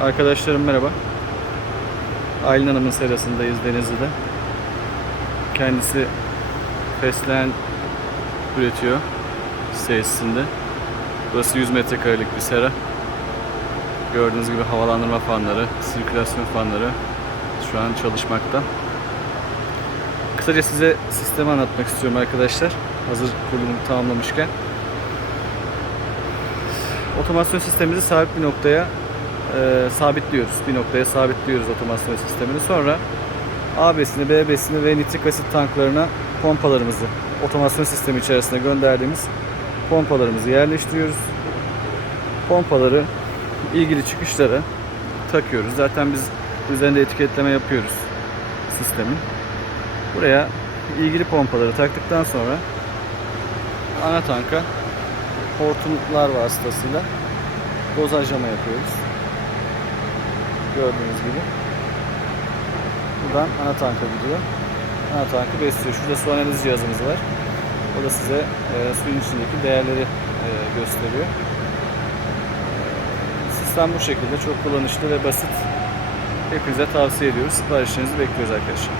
Arkadaşlarım merhaba. Aylin Hanım'ın serasındayız Denizli'de. Kendisi fesleğen üretiyor tesisinde. Burası 100 metrekarelik bir sera. Gördüğünüz gibi havalandırma fanları, sirkülasyon fanları şu an çalışmakta. Kısaca size sistemi anlatmak istiyorum arkadaşlar. Hazır kurulumu tamamlamışken. Otomasyon sistemimizi sabit bir noktaya e, sabitliyoruz. Bir noktaya sabitliyoruz otomasyon sistemini. Sonra AB'sini, BB'sini ve nitrik asit tanklarına pompalarımızı otomasyon sistemi içerisine gönderdiğimiz pompalarımızı yerleştiriyoruz. Pompaları ilgili çıkışlara takıyoruz. Zaten biz üzerinde etiketleme yapıyoruz sistemin. Buraya ilgili pompaları taktıktan sonra ana tanka hortumlar vasıtasıyla dozajlama yapıyoruz. Gördüğünüz gibi. Buradan ana tanka gidiyor. Ana tankı besliyor. Şurada su analiz cihazımız var. O da size e, suyun içindeki değerleri e, gösteriyor. E, sistem bu şekilde çok kullanışlı ve basit. Hepinize tavsiye ediyoruz. Siparişlerinizi bekliyoruz arkadaşlar.